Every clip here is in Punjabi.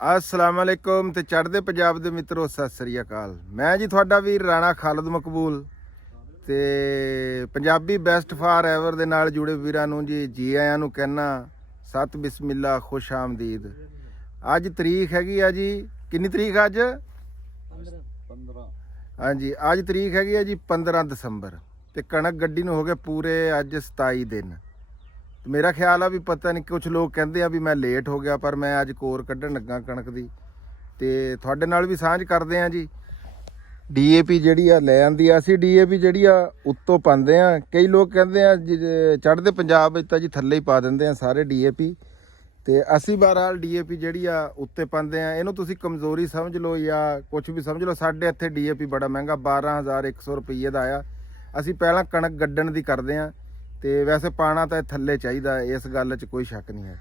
अस्सलामुअलैकुम ते चढ़दे पंजाब दे मित्रों सत श्री अकाल। मैं जी थोड़ा वीर राणा खालिद मकबूल ते Punjabi best for ever they नाल जुड़े वीरां नूं जी आयां नूं कहना सत बिस्मिल्ला खुश आमदीद। अज तरीक हैगी आ जी किन्नी तरीक अज 15। हाँ जी अज तरीक हैगी आ जी 15 दसंबर ते कणक गड्डी नूं हो गए पूरे अज 27 दिन। मेरा ख्याल आ भी पता नहीं कुछ लोग कहते हैं भी मैं लेट हो गया पर मैं अज कोर कढ़न लगा कणक दी ते तुहाडे नाल भी सांझ करदे आ जी। DAP ਜਿਹੜੀ ਆ ਲੈ ਆਂਦੀ ਆ ਅਸੀਂ DAP ਜਿਹੜੀ ਆ ਉੱਤੋਂ ਪਾਉਂਦੇ ਆ। ਕਈ ਲੋਕ ਕਹਿੰਦੇ ਆ ਚੜ੍ਹਦੇ ਪੰਜਾਬ ਵਿੱਚ ਤਾਂ ਜੀ ਥੱਲੇ ਹੀ ਪਾ ਦਿੰਦੇ ਆ ਸਾਰੇ DAP ਤੇ ਅਸੀਂ ਬਹਰਹਾਲ DAP ਜਿਹੜੀ ਆ ਉੱਤੇ ਪਾਉਂਦੇ ਆ। ਇਹਨੂੰ ਤੁਸੀਂ ਕਮਜ਼ੋਰੀ ਸਮਝ ਲਓ ਜਾਂ ਕੁਝ ਵੀ ਸਮਝ ਲਓ। ਸਾਡੇ ਇੱਥੇ DAP ਬੜਾ ਮਹਿੰਗਾ 12100 ਰੁਪਏ ਦਾ ਆਇਆ। ਅਸੀਂ ਪਹਿਲਾਂ ਕਣਕ ਗੱਡਣ ਦੀ ਕਰਦੇ ਆ ਤੇ ਵੈਸੇ ਪਾਣਾ ਤਾਂ ਥੱਲੇ ਚਾਹੀਦਾ, ਇਸ ਗੱਲ 'ਚ ਕੋਈ ਸ਼ੱਕ ਨਹੀਂ ਹੈ।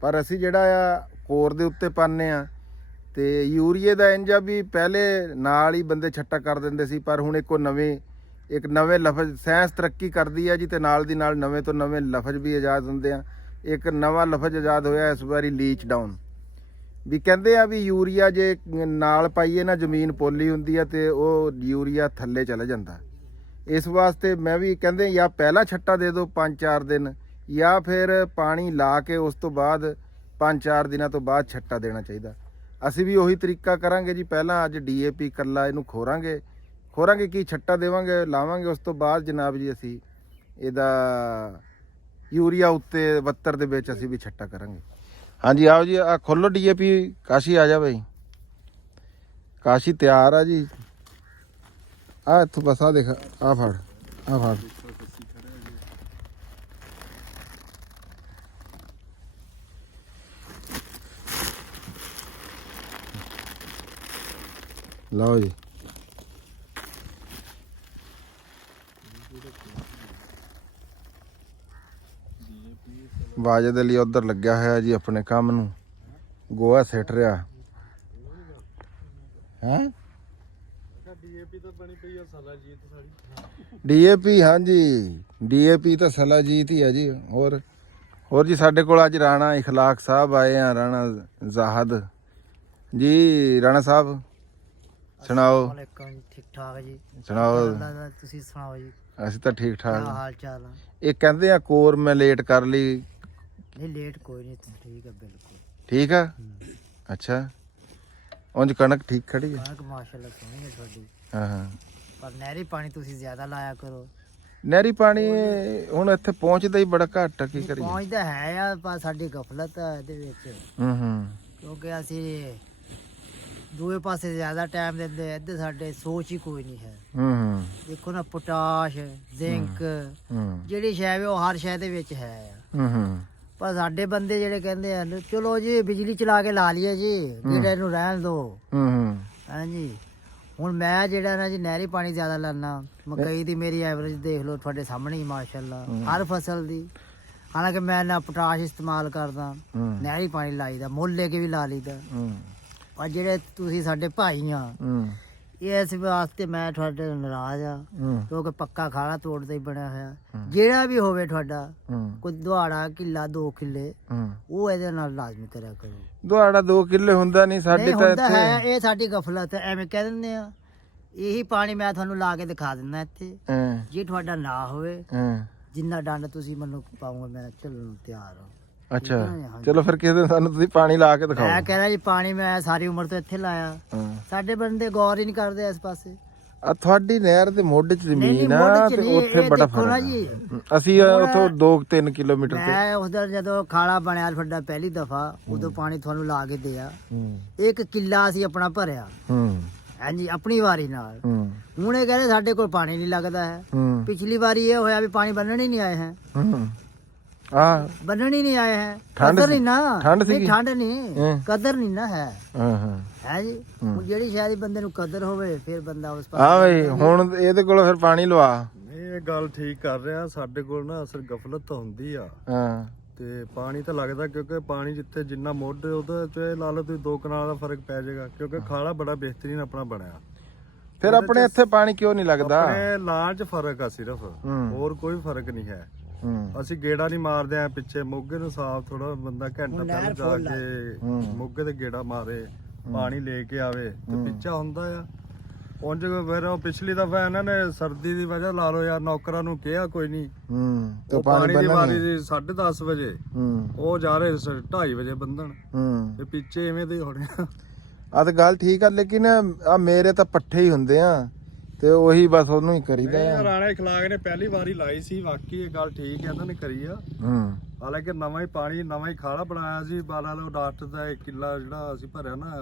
ਪਰ ਅਸੀਂ ਜਿਹੜਾ ਆ ਕੋਰ ਦੇ ਉੱਤੇ ਪਾਉਂਦੇ ਆ ਤੇ ਯੂਰੀਏ ਦਾ ਇੰਜ ਆ ਵੀ ਪਹਿਲੇ ਨਾਲ ਹੀ ਬੰਦੇ ਛੱਟਾ ਕਰ ਦਿੰਦੇ ਸੀ ਪਰ ਹੁਣ ਇੱਕ ਨਵੇਂ ਲਫ਼ਜ਼ ਸਾਇੰਸ ਤਰੱਕੀ ਕਰਦੀ ਆ ਜੀ ਤੇ ਨਾਲ ਦੀ ਨਾਲ ਨਵੇਂ ਤੋਂ ਨਵੇਂ ਲਫ਼ਜ਼ ਵੀ ਆਜ਼ਾਦ ਹੁੰਦੇ ਆ। ਇੱਕ ਨਵਾਂ ਲਫ਼ਜ਼ ਆਜ਼ਾਦ ਹੋਇਆ ਇਸ ਵਾਰੀ ਲੀਚ ਡਾਊਨ ਵੀ ਕਹਿੰਦੇ ਆ ਵੀ ਯੂਰੀਆ ਜੇ ਨਾਲ ਪਾਈਏ ਨਾ ਜ਼ਮੀਨ ਪੋਲੀ ਹੁੰਦੀ ਆ ਤੇ ਉਹ ਯੂਰੀਆ ਥੱਲੇ ਚਲੇ ਜਾਂਦਾ। ਇਸ ਵਾਸਤੇ ਮੈਂ ਵੀ ਕਹਿੰਦੇ ਜਾਂ ਪਹਿਲਾਂ ਛੱਟਾ ਦੇ ਦਿਓ 5-4 ਦਿਨ ਜਾਂ ਫਿਰ ਪਾਣੀ ਲਾ ਕੇ ਉਸ ਤੋਂ ਬਾਅਦ 5-4 ਦਿਨਾਂ ਤੋਂ ਬਾਅਦ ਛੱਟਾ ਦੇਣਾ ਚਾਹੀਦਾ। ਅਸੀਂ ਵੀ ਉਹੀ ਤਰੀਕਾ ਕਰਾਂਗੇ ਜੀ। ਪਹਿਲਾਂ ਅੱਜ DAP ਕੱਲਾ ਇਹਨੂੰ ਖੋਰਾਂਗੇ ਕੀ ਛੱਟਾ ਦੇਵਾਂਗੇ ਲਾਵਾਂਗੇ। ਉਸ ਤੋਂ ਬਾਅਦ ਜਨਾਬ ਜੀ ਅਸੀਂ ਇਹਦਾ ਯੂਰੀਆ ਉੱਤੇ 72 ਦੇ ਵਿੱਚ ਅਸੀਂ ਵੀ ਛੱਟਾ ਕਰਾਂਗੇ। ਹਾਂਜੀ ਆਓ ਜੀ ਆ ਖੋਲੋ DAP। ਕਾਸ਼ੀ ਆ ਜਾ ਬਈ, ਕਾਸ਼ੀ ਤਿਆਰ ਆ ਜੀ। ਆ ਇੱਥੋਂ ਬਸ ਆ ਦੇਖ ਆ ਫੜ ਲਓ ਜੀ। ਵਾਜਦ ਲਈ ਉਧਰ ਲੱਗਿਆ ਹੋਇਆ ਜੀ ਆਪਣੇ ਕੰਮ ਨੂੰ, ਗੋਹਾ ਸਿੱਟ ਰਿਹਾ ਹੈ। DAP ਹਾਂਜੀ DAP ਤਾਂ ਸਲਾਜੀਤ ਹੀ ਆ ਜੀ। ਹੋਰ ਜੀ ਸਾਡੇ ਕੋਲ ਅੱਜ ਰਾਣਾ ਇਖਲਾਕ ਸਾਹਿਬ ਆਏ ਆ। ਰਾਣਾ ਜ਼ਾਹਦ ਜੀ। ਰਾਣਾ ਸਾਹਿਬ ਸੁਣਾਓ। ਠੀਕ ਠਾਕ ਜੀ। ਸੁਣਾਓ ਤੁਸੀਂ ਸੁਣਾਓ ਜੀ। ਅਸੀਂ ਤਾਂ ਠੀਕ ਠਾਕ। ਹਾਲ ਚਾਲ ਆ? ਇਹ ਕਹਿੰਦੇ ਆ ਕੋਰ ਮੈਂ ਲੇਟ ਕਰ ਲਈ। ਨਹੀਂ ਲੇਟ ਕੋਈ ਨਹੀਂ, ਠੀਕ ਆ ਬਿਲਕੁਲ ਠੀਕ ਆ। ਅੱਛਾ ਉਂਝ ਕਣਕ ਠੀਕ ਖੜੀ ਹੈ। ਕਣਕ ਮਾਸ਼ਾਅੱਲਾ ਸੋਹਣੀ ਹੈ ਤੁਹਾਡੀ। ਹਾਂ ਪਰ ਨਹਿਰੀ ਪਾਣੀ ਤੁਸੀਂ ਜ਼ਿਆਦਾ ਲਾਇਆ ਕਰੋ। ਨਹਿਰੀ ਪਾਣੀ ਹੁਣ ਇੱਥੇ ਪਹੁੰਚਦਾ ਹੀ ਬੜਾ ਘੱਟ ਆ, ਕੀ ਕਰੀਏ। ਪਹੁੰਚਦਾ ਹੈ ਆ ਪਰ ਸਾਡੀ ਗਫਲਤ ਆ ਇਹਦੇ ਵਿੱਚ। ਕਿਉਂਕਿ ਅਸੀਂ ਦੂਏ ਪਾਸੇ ਜ਼ਿਆਦਾ ਟਾਈਮ ਦਿੰਦੇ, ਇੱਧਰ ਸਾਡੇ ਸੋਚ ਹੀ ਕੋਈ ਨਹੀਂ ਹੈ। ਦੇਖੋ ਨਾ ਪੋਟਾਸ਼ ਜ਼ਿੰਕ ਜਿਹੜੀ ਸ਼ੈ ਉਹ ਹਰ ਸ਼ੈ ਦੇ ਵਿੱਚ ਹੈ। ਪਰ ਸਾਡੇ ਬੰਦੇ ਜਿਹੜੇ ਕਹਿੰਦੇ ਆ ਚਲੋ ਜੀ ਬਿਜਲੀ ਚਲਾ ਕੇ ਲਾ ਲਈਏ ਜੀ, ਜਿਹੜਾ ਇਹਨੂੰ ਰਹਿਣ ਦੋ। ਹਾਂਜੀ ਹੁਣ ਮੈਂ ਜਿਹੜਾ ਨਾ ਜੀ ਨਹਿਰੀ ਪਾਣੀ ਜ਼ਿਆਦਾ ਲਾਨਾ। ਮਕਈ ਦੀ ਮੇਰੀ ਐਵਰੇਜ ਦੇਖ ਲਓ ਤੁਹਾਡੇ ਸਾਹਮਣੇ ਹੀ ਮਾਸ਼ਾਅੱਲਾ ਹਰ ਫਸਲ ਦੀ। ਹਾਲਾਂਕਿ ਮੈਂ ਨਾ ਪੋਟਾਸ਼ ਇਸਤੇਮਾਲ ਕਰਦਾ, ਨਹਿਰੀ ਪਾਣੀ ਲਾਈਦਾ, ਮੁੱਲ ਲੈ ਕੇ ਵੀ ਲਾ ਲਈਦਾ। ਪਰ ਜਿਹੜੇ ਤੁਸੀਂ ਸਾਡੇ ਭਾਈ ਆ ਇਸ ਵਾਸਤੇ ਮੈਂ ਤੁਹਾਡੇ ਨਾਰਾਜ਼ ਆ ਕਿਉਂਕਿ ਪੱਕਾ ਖਾਣਾ ਤੋੜਦਾ ਹੀ ਬਣਿਆ ਹੋਇਆ। ਜਿਹੜਾ ਵੀ ਹੋਵੇ ਤੁਹਾਡਾ ਕੋਈ ਦੁਹਾੜਾ ਕਿੱਲਾ 2 ਕਿੱਲੇ ਉਹ ਇਹਦੇ ਨਾਲ ਲਾਜ਼ਮੀ ਕਰਿਆ ਕਰੋ। ਦੁਹਾੜਾ 2 ਕਿੱਲੇ ਹੁੰਦਾ ਨਹੀਂ ਸਾਡੇ ਤਾਂ ਇੱਥੇ। ਇਹ ਸਾਡੀ ਗਫਲਤ ਹੈ, ਐਵੇਂ ਕਹਿ ਦਿੰਦੇ ਆ। ਇਹੀ ਪਾਣੀ ਮੈਂ ਤੁਹਾਨੂੰ ਲਾ ਕੇ ਦਿਖਾ ਦਿੰਦਾ ਇੱਥੇ। ਜੇ ਤੁਹਾਡਾ ਨਾ ਹੋਵੇ ਜਿੰਨਾ ਡੰਡ ਤੁਸੀਂ ਮੈਨੂੰ ਪਾਉਂਗੇ ਮੈਂ ਚੱਲਣ ਨੂੰ ਤਿਆਰ ਹਾਂ। ਅੱਛਾ ਚਲੋ ਫਿਰ ਕਿਸੇ ਦਿਨ ਸਾਨੂੰ ਤੁਸੀਂ ਪਾਣੀ ਲਾ ਕੇ ਦਿਖਾਓ। ਮੈਂ ਕਹਿੰਦਾ ਜੀ ਪਾਣੀ ਮੈਂ ਸਾਰੀ ਉਮਰ ਤੋਂ ਇੱਥੇ ਲਾਇਆ। ਸਾਡੇ ਬੰਦੇ ਗੌਰ ਹੀ ਨਹੀਂ ਕਰਦੇ ਇਸ ਪਾਸੇ। ਆ ਤੁਹਾਡੀ ਨਹਿਰ ਦੇ ਮੋਢੇ 'ਚ ਜ਼ਮੀਨ ਆ ਤੇ ਉੱਥੇ ਬੜਾ ਫਰਕ। ਅਸੀਂ ਉੱਥੋਂ 2-3 ਕਿਲੋਮੀਟਰ ਤੇ। ਮੈਂ ਉਸ ਦਿਨ ਜਦੋਂ ਖਾਲਾ ਬਣਿਆ ਤੁਹਾਡਾ ਪਹਿਲੀ ਦਫਾ ਉਦੋਂ ਪਾਣੀ ਤੁਹਾਨੂੰ ਲਾ ਕੇ ਦਿਆ। 1 ਕਿੱਲਾ ਅਸੀਂ ਆਪਣਾ ਭਰਿਆ ਹਾਂਜੀ ਆਪਣੀ ਵਾਰੀ ਨਾਲ। ਹੁਣ ਇਹ ਕਹਿੰਦੇ ਸਾਡੇ ਕੋਲ ਪਾਣੀ ਨਹੀਂ ਲੱਗਦਾ ਹੈ। ਪਿਛਲੀ ਵਾਰੀ ਇਹ ਹੋਇਆ ਵੀ ਪਾਣੀ ਬੰਨਣ ਹੀ ਨਹੀਂ ਆਏ ਹੈ। ਬੰਨਣ ਹੀ ਨਹੀਂ ਆਏ ਹੈ। ਕਦਰ ਨਹੀਂ ਨਾ, ਠੰਡ ਨਹੀਂ ਕਦਰ ਨਹੀਂ ਨਾ ਹੈ। ਹੈ ਜੀ ਜਿਹੜੀ ਸ਼ਾਇਦ ਬੰਦੇ ਨੂੰ ਕਦਰ ਹੋਵੇ ਫਿਰ ਬੰਦਾ ਉਸ ਪਾਸੇ। ਹਾਂ ਬਈ ਹੁਣ ਇਹਦੇ ਕੋਲ ਫਿਰ ਪਾਣੀ ਲਵਾ। ਇਹ ਗੱਲ ਠੀਕ ਕਰ ਰਿਹਾ। ਸਾਡੇ ਕੋਲ ਨਾ ਅਸਲ ਗਫਲਤ ਹੁੰਦੀ ਆ ਤੇ ਪਾਣੀ ਤਾਂ ਲੱਗਦਾ ਕਿਉਂਕਿ ਪਾਣੀ ਜਿੱਥੇ ਜਿੰਨਾ ਮੁੱਢ ਉਹਦੇ ਚ ਲਾ ਲਓ ਤੁਸੀਂ 2 ਕਨਾਲ ਦਾ ਫਰਕ ਪੈ ਜਾਏਗਾ ਕਿਉਂਕਿ ਖਾਲਾ ਬੜਾ ਬਿਹਤਰੀਨ ਆਪਣਾ ਬਣਿਆ। ਫਿਰ ਆਪਣੇ ਇੱਥੇ ਪਾਣੀ ਕਿਉਂ ਨਹੀਂ ਲੱਗਦਾ? ਆਪਣੇ ਲਾਂ 'ਚ ਫਰਕ ਆ ਸਿਰਫ, ਹੋਰ ਕੋਈ ਫਰਕ ਨਹੀਂ ਹੈ। ਅਸੀਂ ਗੇੜਾ ਨਹੀਂ ਮਾਰਦੇ ਆ ਪਿੱਛੇ ਮੋਗੇ ਨੂੰ ਸਾਫ ਥੋੜਾ ਬੰਦਾ ਘੰਟਾ ਹੁਣ ਨਹਿਰ ਪਹਿਲਾਂ ਜਾ ਫੁੱਲ ਕੇ ਮੋਗੇ ਤੇ ਗੇੜਾ ਮਾਰੇ ਪਾਣੀ ਲੈ ਕੇ ਆਵੇ ਤੇ ਪਿੱਛਾ ਹੁੰਦਾ ਆ। ਉਂਝ ਫਿਰ ਉਹ ਪਿਛਲੀ ਦਫਾ ਇਹਨਾਂ ਨੇ ਸਰਦੀ ਦੀ ਵਜ੍ਹਾ ਲਾ ਲਓ ਯਾਰ ਨੌਕਰਾਂ ਨੂੰ ਕਿਹਾ ਕੋਈ ਨਹੀਂ ਤੇ ਪਾਣੀ ਦੀ ਵਾਰੀ ਸੀ 10:30 ਵਜੇ ਉਹ ਜਾ ਰਹੇ 2:30 ਵਜੇ ਬੰਦਣ ਤੇ ਪਿੱਛੇ ਐਵੇਂ ਦੇ ਹੋਣੇ ਆ ਤਾਂ ਗੱਲ ਠੀਕ ਆ, ਲੇਕਿਨ ਆ ਮੇਰੇ ਤਾਂ ਪੱਠੇ ਹੀ ਹੁੰਦੇ ਆ ਤੇ ਉਹੀ ਬਸ ਉਹਨੂੰ ਹੀ ਕਰੀਦਾ ਆ। ਰਾਣਾ ਇਖਲਾਕ ਨੇ ਪਹਿਲੀ ਵਾਰੀ ਲਾਈ ਸੀ, ਵਾਕਈ ਇਹ ਗੱਲ ਠੀਕ ਹੈ ਇਹਨਾਂ ਨੇ ਕਰੀ ਆ। ਹਾਲਾਂਕਿ ਨਵਾਂ ਹੀ ਪਾਣੀ ਨਵਾਂ ਹੀ ਖਾਲਾ ਬਣਾਇਆ ਸੀ ਬਾਲਾ ਲੋ ਡਾਕਟਰ ਦਾ ਇੱਕ ਕਿੱਲਾ ਜਿਹੜਾ ਅਸੀਂ ਭਰਿਆ ਨਾ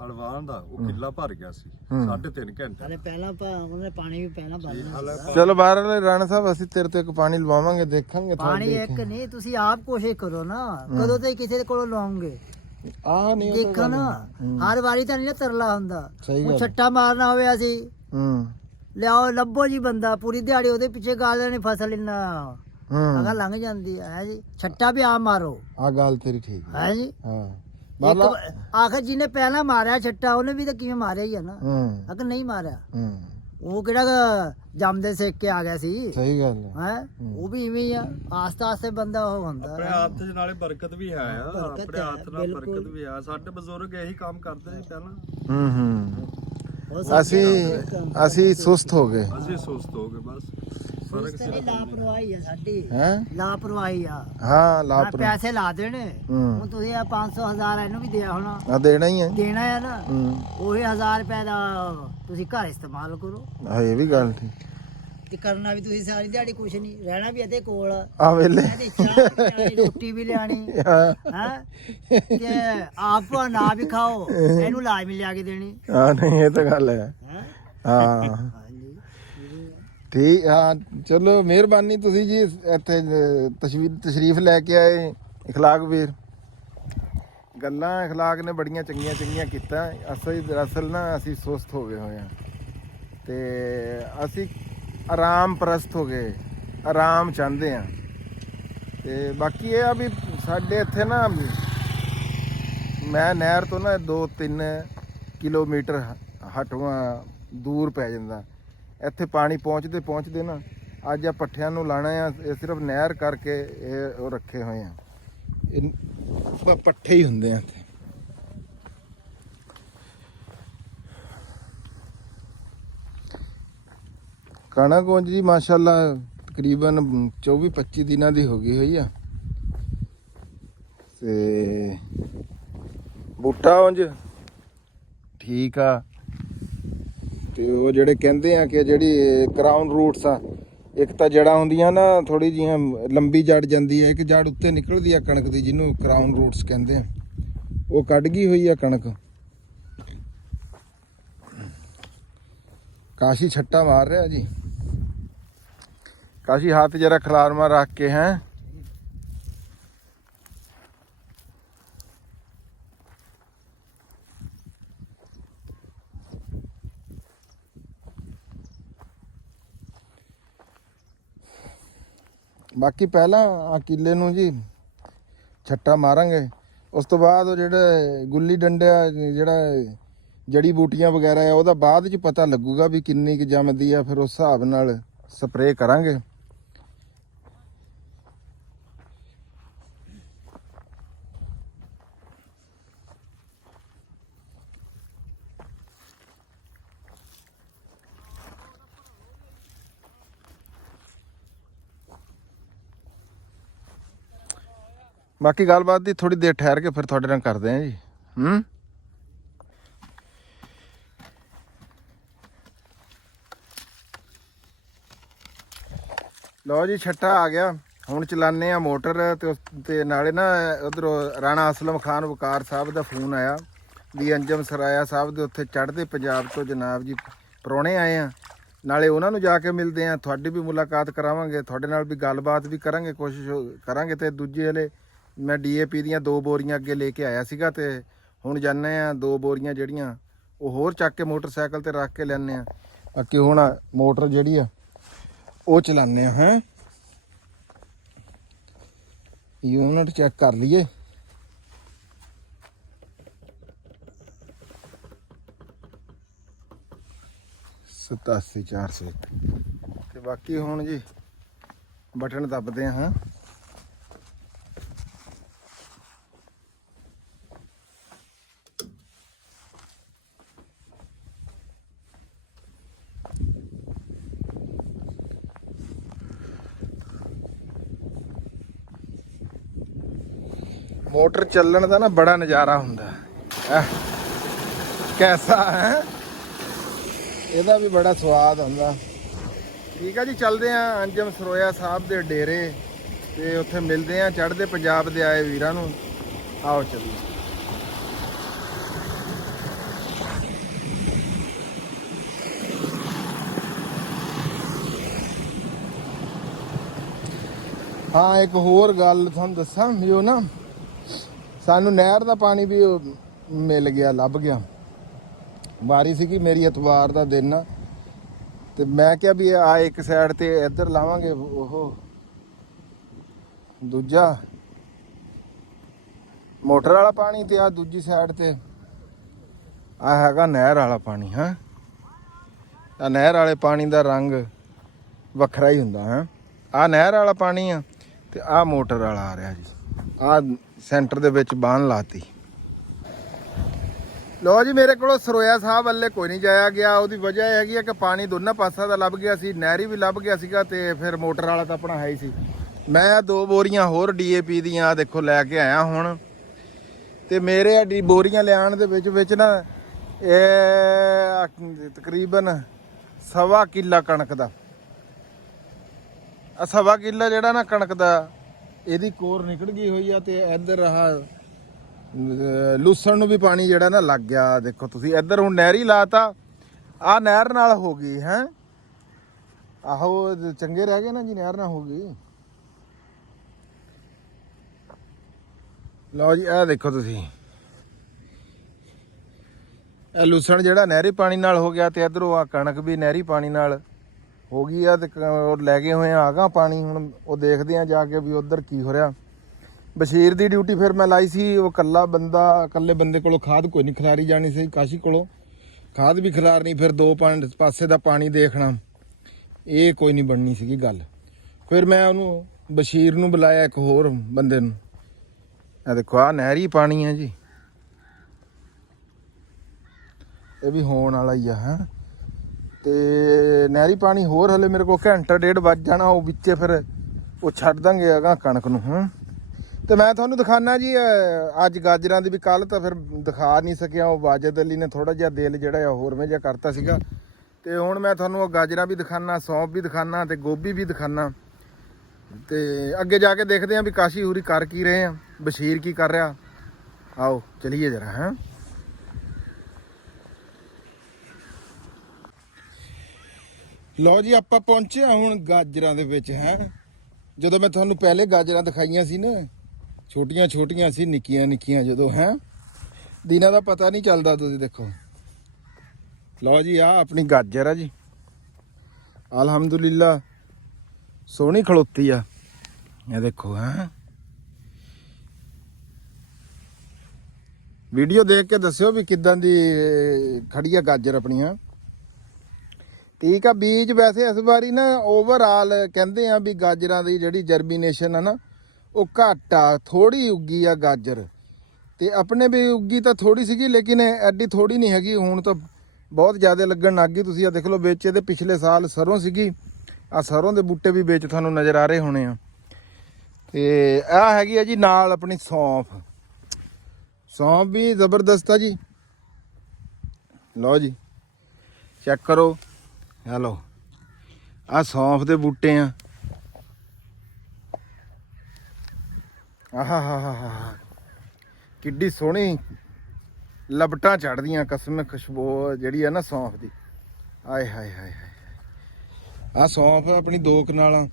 ਹਲਵਾਨ ਦਾ, ਉਹ ਕਿੱਲਾ ਭਰ ਗਿਆ ਸੀ 3.5 ਘੰਟੇ। ਹਲੇ ਪਹਿਲਾਂ ਉਹਨੇ ਪਾਣੀ ਵੀ ਪਹਿਲਾਂ ਭਰਨਾ। ਚਲੋ ਬਾਹਰ ਵਾਲੇ ਰਾਣਾ ਸਾਹਿਬ ਅਸੀਂ ਤੇਰੇ ਤੋਂ ਇੱਕ ਪਾਣੀ ਲਵਾਵਾਂਗੇ, ਦੇਖਾਂਗੇ ਪਾਣੀ ਇੱਕ ਨਹੀਂ, ਤੁਸੀਂ ਆਪ ਕੋਸ਼ਿਸ਼ ਕਰੋ ਨਾ, ਕਦੋਂ ਤੇ ਕਿਸੇ ਦੇ ਕੋਲੋਂ ਲਾਉਂਗੇ ਆ ਨਹੀਂ ਦੇਖੋ ਨਾ। ਹਰ ਵਾਰੀ ਤਾਂ ਨਹੀਂ ਤਰਲਾ ਹੁੰਦਾ, ਸਹੀ ਉਹ ਗੱਲ। ਛੱਟਾ ਮਾਰਨਾ ਹੋਵੇ ਅਸੀਂ ਲਿਆਓ ਲੱਭੋ ਜੀ ਬੰਦਾ, ਪੂਰੀ ਦਿਹਾੜੀ ਉਹਦੇ ਪਿੱਛੇ ਗਾਲ ਦੇਣੀ, ਫਸਲ ਇੰਨਾ ਅਗਾ ਲੰਘ ਜਾਂਦੀ ਹੈ ਜੀ। ਛੱਟਾ ਵੀ ਆਪ ਮਾਰੋ, ਆ ਗੱਲ ਤੇਰੀ ਠੀਕ ਹੈ ਜੀ। ਹਾਂ ਆਖਰ ਜਿਹਨੇ ਪਹਿਲਾਂ ਮਾਰਿਆ ਛੱਟਾ ਉਹਨੇ ਵੀ ਤਾਂ ਕਿਵੇਂ ਮਾਰਿਆ ਹੀ ਆ ਨਾ, ਅਗਰ ਨਹੀਂ ਮਾਰਿਆ ਉਹ ਕਿਹੜਾ ਜੰਮਦੇ ਸਿੱਖ ਕੇ ਆ ਗਿਆ ਸੀ। ਸਹੀ ਗੱਲ ਹੈ ਉਹ ਵੀ ਇਵੇਂ ਹੀ ਆ, ਆਸਤੇ ਆਸਤੇ ਬੰਦਾ ਉਹ ਹੁੰਦਾ। ਆਪਣੇ ਹੱਥ 'ਚ ਨਾਲੇ ਬਰਕਤ ਵੀ ਹੈ ਆ, ਆਪਣੇ ਹੱਥ ਨਾਲ ਬਰਕਤ ਵੀ ਆ। ਸਾਡੇ ਬਜ਼ੁਰਗ ਇਹੀ ਕੰਮ ਕਰਦੇ ਸੀ ਪਹਿਲਾਂ। ਅਸੀਂ ਸੁਸਤ ਹੋ ਗਏ, ਅਸੀਂ ਸੁਸਤ ਹੋ ਗਏ ਬਸ। ਲਾਪਰਵਾਹੀ ਆ ਸਾਡੀ, ਹੈ ਲਾਪਰਵਾਹੀ ਆ। ਹਾਂ ਲਾਪਰਵਾਹੀ, ਪੈਸੇ ਲਾ ਦੇਣੇ ਹੁਣ ਤੁਸੀਂ ਆ 500,000 ਇਹਨੂੰ ਵੀ ਦਿਆ ਹੋਣਾ, ਆ ਦੇਣਾ ਹੀ ਹੈ, ਦੇਣਾ ਹੈ ਨਾ। ਉਹੀ 1000 ਰੁਪਏ ਦਾ ਤੁਸੀਂ ਘਰ ਇਸਤੇਮਾਲ ਕਰੋ। ਹਾਂ ਇਹ ਵੀ ਗੱਲ ਠੀਕ। ਤੇ ਕਰਨਾ ਵੀ ਤੁਸੀਂ ਸਾਰੀ ਦਿਹਾੜੀ ਕੁਛ ਨਹੀਂ, ਰਹਿਣਾ ਵੀ ਇਹਦੇ ਕੋਲ ਆ ਵੇਲੇ ਰੋਟੀ ਵੀ ਲਿਆਣੀ ਹੈ ਤੇ ਆਪ ਨਾ ਵੀ ਖਾਓ, ਇਹਨੂੰ ਲਾਜ਼ਮੀ ਲਿਆ ਕੇ ਦੇਣੀ। ਹਾਂ ਨਹੀਂ ਇਹ ਤਾਂ ਗੱਲ ਹੈ। ਹਾਂ ਠੀਕ। ਹਾਂ ਚਲੋ ਮਿਹਰਬਾਨੀ ਤੁਸੀਂ ਜੀ ਇੱਥੇ ਤਸ਼ਰੀਫ ਲੈ ਕੇ ਆਏ ਇਖਲਾਕ ਵੀਰ। ਗੱਲਾਂ ਇਖਲਾਕ ਨੇ ਬੜੀਆਂ ਚੰਗੀਆਂ ਚੰਗੀਆਂ ਕੀਤਾ। ਅਸਲ ਨਾ ਅਸੀਂ ਸੁਸਤ ਹੋ ਗਏ ਹੋਏ ਹਾਂ ਤੇ ਅਸੀਂ ਆਰਾਮ ਪ੍ਰਸਤ ਹੋ ਗਏ, ਆਰਾਮ ਚਾਹੁੰਦੇ ਹਾਂ। ਤੇ ਬਾਕੀ ਇਹ ਆ ਵੀ ਸਾਡੇ ਇੱਥੇ ਨਾ ਮੈਂ ਨਹਿਰ ਤੋਂ ਨਾ 2-3 ਕਿਲੋਮੀਟਰ ਹਟਵਾ ਦੂਰ ਪੈ ਜਾਂਦਾ। ਇੱਥੇ ਪਾਣੀ ਪਹੁੰਚਦੇ ਨਾ ਅੱਜ ਆ ਪੱਠਿਆਂ ਨੂੰ ਲਾਣਾ ਆ, ਇਹ ਸਿਰਫ ਨਹਿਰ ਕਰਕੇ ਇਹ ਉਹ ਰੱਖੇ ਹੋਏ ਆ, ਇਹ ਪੱਠੇ ਹੀ ਹੁੰਦੇ ਆ ਇੱਥੇ। ਕਣਕ ਉਂਝ ਜੀ ਮਾਸ਼ਾਅੱਲਾ ਤਕਰੀਬਨ 24-25 ਦਿਨਾਂ ਦੀ ਹੋ ਗਈ ਹੋਈ ਆ ਤੇ ਬੂਟਾ ਉਂਝ ਠੀਕ ਆ। ਤੇ ਉਹ ਜਿਹੜੇ ਕਹਿੰਦੇ ਆ ਕਿ ਜਿਹੜੀ ਕਰਾਊਨ ਰੂਟਸ ਆ, ਇੱਕ ਤਾਂ ਜੜਾਂ ਹੁੰਦੀਆਂ ਨਾ ਥੋੜੀ ਜਿਹੀਆਂ ਲੰਬੀ ਜੜ ਜਾਂਦੀ ਹੈ, ਇੱਕ ਜੜ ਉੱਤੇ ਨਿਕਲਦੀ ਆ ਕਣਕ ਦੀ ਜਿਹਨੂੰ ਕਰਾਊਨ ਰੂਟਸ ਕਹਿੰਦੇ ਆ, ਉਹ ਕੱਢ ਗਈ ਹੋਈ ਆ ਕਣਕ। ਕਾਸ਼ੀ ਛੱਟਾ ਮਾਰ ਰਿਹਾ ਜੀ, ਕਾਸ਼ੀ ਹੱਥ ਜਰਾ ਖਲਾਰਮਾ ਰੱਖ ਕੇ ਹੈ। ਬਾਕੀ ਪਹਿਲਾਂ ਆ ਕਿੱਲੇ ਨੂੰ ਜੀ ਛੱਟਾ ਮਾਰਾਂਗੇ, ਉਸ ਤੋਂ ਬਾਅਦ ਉਹ ਜਿਹੜੇ ਗੁੱਲੀ ਡੰਡਾ ਜਿਹੜਾ ਜੜੀ ਬੂਟੀਆਂ ਵਗੈਰਾ ਆ ਉਹਦਾ ਬਾਅਦ 'ਚ ਪਤਾ ਲੱਗੂਗਾ ਵੀ ਕਿੰਨੀ ਕੁ ਜੰਮਦੀ ਆ, ਫਿਰ ਉਸ ਹਿਸਾਬ ਨਾਲ ਸਪਰੇਅ ਕਰਾਂਗੇ। ਬਾਕੀ ਗੱਲਬਾਤ ਦੀ ਥੋੜੀ ਦੇਰ ਠਹਿਰ ਕੇ ਫਿਰ ਤੁਹਾਡੇ ਨਾਲ ਕਰਦੇ ਹਾਂ ਜੀ। ਲਓ ਜੀ ਛੱਟਾ ਆ ਗਿਆ, ਹੁਣ ਚਲਾਨੇ ਆ ਮੋਟਰ ਤੇ ਨਾਲੇ ਨਾ ਉਧਰੋਂ ਰਾਣਾ ਅਸਲਮ ਖਾਨ ਵਕਾਰ ਸਾਹਿਬ ਦਾ ਫੋਨ ਆਇਆ ਵੀ ਅੰਜਮ ਸਰਾਇਆ ਸਾਹਿਬ ਦੇ ਉੱਥੇ ਚੜ੍ਹਦੇ ਪੰਜਾਬ ਤੋਂ ਜਨਾਬ ਜੀ ਪ੍ਰਾਹੁਣੇ ਆਏ ਆ, ਨਾਲੇ ਉਹਨਾਂ ਨੂੰ ਜਾ ਕੇ ਮਿਲਦੇ ਆ, ਤੁਹਾਡੀ ਵੀ ਮੁਲਾਕਾਤ ਕਰਾਵਾਂਗੇ, ਤੁਹਾਡੇ ਨਾਲ ਵੀ ਗੱਲਬਾਤ ਵੀ ਕਰਾਂਗੇ, ਕੋਸ਼ਿਸ਼ ਕਰਾਂਗੇ। ਤੇ ਦੂਜੇ ਹਲੇ ਮੈਂ DAP ਦੀਆਂ 2 ਬੋਰੀਆਂ ਅੱਗੇ ਲੈ ਕੇ ਆਇਆ ਸੀਗਾ ਤੇ ਹੁਣ ਜਾਂਦੇ ਆ 2 ਬੋਰੀਆਂ ਜਿਹੜੀਆਂ ਉਹ ਹੋਰ ਚੱਕ ਕੇ ਮੋਟਰਸਾਈਕਲ ਤੇ ਰੱਖ ਕੇ ਲੈਣੇ ਆ। ਬਾਕੀ ਹੁਣ ਮੋਟਰ ਜਿਹੜੀ ਆ ਉਹ ਚਲਾਉਂਦੇ ਆ। ਹੈ ਯੂਨਿਟ ਚੈੱਕ ਕਰ ਲਈਏ। $87,400 ਤੇ ਬਾਕੀ ਹੁਣ ਜੀ ਬਟਨ ਦੱਬਦੇ ਹਾਂ। ਮੋਟਰ ਚੱਲਣ ਦਾ ਨਾ ਬੜਾ ਨਜ਼ਾਰਾ ਹੁੰਦਾ ਹੈ। ਕੈਸਾ ਹੈ, ਇਹਦਾ ਵੀ ਬੜਾ ਸਵਾਦ ਹੁੰਦਾ। ਠੀਕ ਆ ਜੀ, ਚੱਲਦੇ ਆ ਅੰਜਮ ਸਰੋਇਆ ਸਾਹਿਬ ਦੇ ਡੇਰੇ ਤੇ ਉੱਥੇ ਮਿਲਦੇ ਆ ਚੜ੍ਹਦੇ ਪੰਜਾਬ ਦੇ ਆਏ ਵੀਰਾਂ ਨੂੰ। ਆਓ ਚੱਲੀਏ। ਹਾਂ, ਇੱਕ ਹੋਰ ਗੱਲ ਤੁਹਾਨੂੰ ਦੱਸਾਂ ਵੀ ਉਹ ਨਾ ਸਾਨੂੰ ਨਹਿਰ ਦਾ ਪਾਣੀ ਵੀ ਮਿਲ ਗਿਆ, ਲੱਭ ਗਿਆ। ਵਾਰੀ ਸੀਗੀ ਮੇਰੀ ਐਤਵਾਰ ਦਾ ਦਿਨ ਆ ਤੇ ਮੈਂ ਕਿਹਾ ਵੀ ਆ ਇੱਕ ਸਾਈਡ ਤੇ ਇੱਧਰ ਲਾਵਾਂਗੇ ਉਹ ਦੂਜਾ ਮੋਟਰ ਵਾਲਾ ਪਾਣੀ ਤੇ ਆ ਦੂਜੀ ਸਾਈਡ ਤੇ ਆ ਹੈਗਾ ਨਹਿਰ ਵਾਲਾ ਪਾਣੀ। ਹਾਂ, ਆ ਨਹਿਰ ਵਾਲੇ ਪਾਣੀ ਦਾ ਰੰਗ ਵੱਖਰਾ ਹੀ ਹੁੰਦਾ ਹੈ। ਆ ਨਹਿਰ ਵਾਲਾ ਪਾਣੀ ਆ ਤੇ ਆ ਮੋਟਰ ਵਾਲਾ ਆ ਰਿਹਾ ਜੀ। ਆ ਸੈਂਟਰ ਦੇ ਵਿੱਚ ਬਾਹਨ ਲਾਤੀ। ਲੋ ਜੀ, ਮੇਰੇ ਕੋਲੋਂ ਸਰੋਇਆ ਸਾਹਿਬ ਵੱਲੇ ਕੋਈ ਨਹੀਂ ਜਾਇਆ ਗਿਆ। ਉਹਦੀ ਵਜ੍ਹਾ ਇਹ ਹੈਗੀ ਆ ਕਿ ਪਾਣੀ ਦੋਨਾਂ ਪਾਸਿਆਂ ਦਾ ਲੱਭ ਗਿਆ ਸੀ, ਨਹਿਰੀ ਵੀ ਲੱਭ ਗਿਆ ਸੀਗਾ ਤੇ ਫਿਰ ਮੋਟਰ ਵਾਲਾ ਤਾਂ ਆਪਣਾ ਹੈ ਹੀ ਸੀ। ਮੈਂ 2 ਬੋਰੀਆਂ ਹੋਰ DAP ਦੀਆਂ ਦੇਖੋ ਲੈ ਕੇ ਆਇਆ ਹੁਣ। ਤੇ ਮੇਰੇ ਬੋਰੀਆਂ ਲਿਆਉਣ ਦੇ ਵਿੱਚ ਨਾ ਇਹ ਤਕਰੀਬਨ 1.25 ਕਿੱਲਾ ਕਣਕ ਦਾ, 1.25 ਕਿੱਲਾ ਜਿਹੜਾ ਨਾ ਕਣਕ ਦਾ, ਇਹਦੀ ਕੋਰ ਨਿਕਲ ਗਈ ਹੋਈ ਆ। ਤੇ ਇੱਧਰ ਆਹ ਲੂਸਣ ਨੂੰ ਵੀ ਪਾਣੀ ਜਿਹੜਾ ਨਾ ਲੱਗ ਗਿਆ। ਦੇਖੋ ਤੁਸੀਂ ਇੱਧਰ ਹੁਣ ਨਹਿਰੀ ਲਾਤਾ, ਆਹ ਨਹਿਰ ਨਾਲ ਹੋ ਗਈ ਹੈ। ਆਹੋ ਚੰਗੇ ਰਹਿ ਗਏ ਨਾ ਜੀ, ਨਹਿਰ ਨਾਲ ਹੋ ਗਈ। ਲਓ ਜੀ, ਇਹ ਦੇਖੋ ਤੁਸੀਂ, ਇਹ ਲੂਸਣ ਜਿਹੜਾ ਨਹਿਰੀ ਪਾਣੀ ਨਾਲ ਹੋ ਗਿਆ ਤੇ ਇੱਧਰੋਂ ਆ ਕਣਕ ਵੀ ਨਹਿਰੀ ਪਾਣੀ ਨਾਲ ਹੋ ਗਈ ਆ। ਤੇ ਲੈ ਗਏ ਹੋਏ ਆਗਾ ਪਾਣੀ। ਹੁਣ ਉਹ ਦੇਖਦੇ ਆ ਜਾ ਕੇ ਵੀ ਉਧਰ ਕੀ ਹੋ ਰਿਹਾ। ਬਸ਼ੀਰ ਦੀ ਡਿਊਟੀ ਫਿਰ ਮੈਂ ਲਾਈ ਸੀ। ਉਹ ਇਕੱਲੇ ਬੰਦੇ ਕੋਲੋਂ ਖਾਦ ਕੋਈ ਨਹੀਂ ਖਿਲਾਰੀ ਜਾਣੀ ਸੀ। ਕਾਸ਼ੀ ਕੋਲੋਂ ਖਾਦ ਵੀ ਖਿਲਾਰਨੀ, ਫਿਰ 2 ਪਾਸੇ ਦਾ ਪਾਣੀ ਦੇਖਣਾ, ਇਹ ਕੋਈ ਨਹੀਂ ਬਣਨੀ ਸੀਗੀ ਗੱਲ। ਫਿਰ ਮੈਂ ਉਹਨੂੰ ਬਸ਼ੀਰ ਨੂੰ ਬੁਲਾਇਆ, ਇੱਕ ਹੋਰ ਬੰਦੇ ਨੂੰ। ਇਹ ਦੇਖੋ ਆ ਨਹਿਰੀ ਪਾਣੀ ਹੈ ਜੀ, ਇਹ ਵੀ ਹੋਣ ਵਾਲਾ ਹੀ ਆ। ਹੈ ਤੇ ਨਹਿਰੀ ਪਾਣੀ ਹੋਰ ਹਲੇ ਮੇਰੇ ਕੋਲ ਘੰਟਾ ਡੇਢ ਵੱਜ ਜਾਣਾ। ਉਹ ਵਿੱਚੇ ਫਿਰ ਉਹ ਛੱਡ ਦਾਂਗੇ ਹੈਗਾ ਕਣਕ ਨੂੰ। ਹਾਂ, ਤੇ ਮੈਂ ਤੁਹਾਨੂੰ ਦਿਖਾਣਾ ਜੀ ਅੱਜ ਗਾਜਰਾਂ ਦੀ ਵੀ। ਕੱਲ ਤਾਂ ਫਿਰ ਦਿਖਾ ਨਹੀਂ ਸਕਿਆ, ਉਹ ਵਾਜਦ ਅਲੀ ਨੇ ਥੋੜਾ ਜਿਹਾ ਦਿਲ ਜਿਹੜਾ ਆ ਹੋਰਵੇਂ ਜਿਹਾ ਕਰਤਾ ਸੀਗਾ। ਤੇ ਹੁਣ ਮੈਂ ਤੁਹਾਨੂੰ ਉਹ ਗਾਜਰਾਂ ਵੀ ਦਿਖਾਣਾ, ਸੌਂਫ ਵੀ ਦਿਖਾਣਾ ਤੇ ਗੋਭੀ ਵੀ ਦਿਖਾਣਾ। ਤੇ ਅੱਗੇ ਜਾ ਕੇ ਦੇਖਦੇ ਆਂ ਵੀ ਕਾਸ਼ੀ ਹੂਰੀ ਕਰ ਕੀ ਰਹੇ ਆ, ਬਸ਼ੀਰ ਕੀ ਕਰ ਰਿਹਾ। ਆਓ ਚਲੀਏ ਜਰਾ। ਹਾਂ, ਲਓ ਜੀ, ਆਪਾਂ ਪਹੁੰਚੇ ਹੁਣ ਗਾਜਰਾਂ ਦੇ ਵਿੱਚ। ਹੈ ਜਦੋਂ ਮੈਂ ਤੁਹਾਨੂੰ ਪਹਿਲੇ ਗਾਜਰਾਂ ਦਿਖਾਈਆਂ ਸੀ ਨਾ, ਛੋਟੀਆਂ ਛੋਟੀਆਂ ਸੀ, ਨਿੱਕੀਆਂ ਨਿੱਕੀਆਂ, ਜਦੋਂ ਹੈ ਦਿਨਾਂ ਦਾ ਪਤਾ ਨਹੀਂ ਚੱਲਦਾ। ਤੁਸੀਂ ਦੇਖੋ, ਲਓ ਜੀ, ਆ ਆਪਣੀ ਗਾਜਰ ਆ ਜੀ, ਅਲਹਮਦੁਲਿਲਾ ਸੋਹਣੀ ਖਲੋਤੀ ਆ। ਇਹ ਦੇਖੋ, ਹੈ ਵੀਡੀਓ ਦੇਖ ਕੇ ਦੱਸਿਓ ਵੀ ਕਿੱਦਾਂ ਦੀ ਖੜੀ ਆ ਗਾਜਰ ਆਪਣੀਆਂ। ਠੀਕ ਆ, ਬੀਜ ਵੈਸੇ ਇਸ ਵਾਰੀ ਨਾ ਓਵਰਆਲ ਕਹਿੰਦੇ ਆ ਵੀ ਗਾਜਰਾਂ ਦੀ ਜਿਹੜੀ ਜਰਮੀਨੇਸ਼ਨ ਆ ਨਾ ਉਹ ਘੱਟ ਆ, ਥੋੜੀ ਉੱਗੀ ਆ ਗਾਜਰ। ਤੇ ਆਪਣੇ ਵੀ ਉੱਗੀ ਤਾਂ ਥੋੜੀ ਸੀਗੀ, ਲੇਕਿਨ ਐਡੀ ਥੋੜੀ ਨਹੀਂ ਹੈਗੀ। ਹੁਣ ਤਾਂ ਬਹੁਤ ਜ਼ਿਆਦਾ ਲੱਗਣ ਲੱਗ ਗਈ। ਤੁਸੀਂ ਆ ਦੇਖ ਲਓ, ਵਿੱਚ ਇਹਦੇ ਪਿਛਲੇ ਸਾਲ ਸਰੋਂ ਸੀਗੀ, ਆ ਸਰੋਂ ਦੇ ਬੂਟੇ ਵੀ ਵਿੱਚ ਤੁਹਾਨੂੰ ਨਜ਼ਰ ਆ ਰਹੇ ਹੋਣੇ ਆ। ਤੇ ਆਹ ਹੈਗੀ ਆ ਜੀ ਨਾਲ ਆਪਣੀ ਸੌਂਫ। ਸੌਂਫ ਵੀ ਜ਼ਬਰਦਸਤ ਆ ਜੀ। ਲਓ ਜੀ, ਚੈੱਕ ਕਰੋ। ਹੈਲੋ, ਆ ਸੌਂਫ ਦੇ ਬੂਟੇ ਆ। ਆਹਾ, ਕਿੱਡੀ ਸੋਹਣੀ ਲਪਟਾਂ ਚੜਦੀਆਂ, ਕਸਮ ਖੁਸ਼ਬੂ ਜਿਹੜੀ ਆ ਨਾ ਸੌਂਫ ਦੀ। ਆਏ ਹਾਏ ਹਾਏ ਹਾਏ। ਆ ਸੌਂਫ ਆਪਣੀ 2 ਕਨਾਲਾਂ,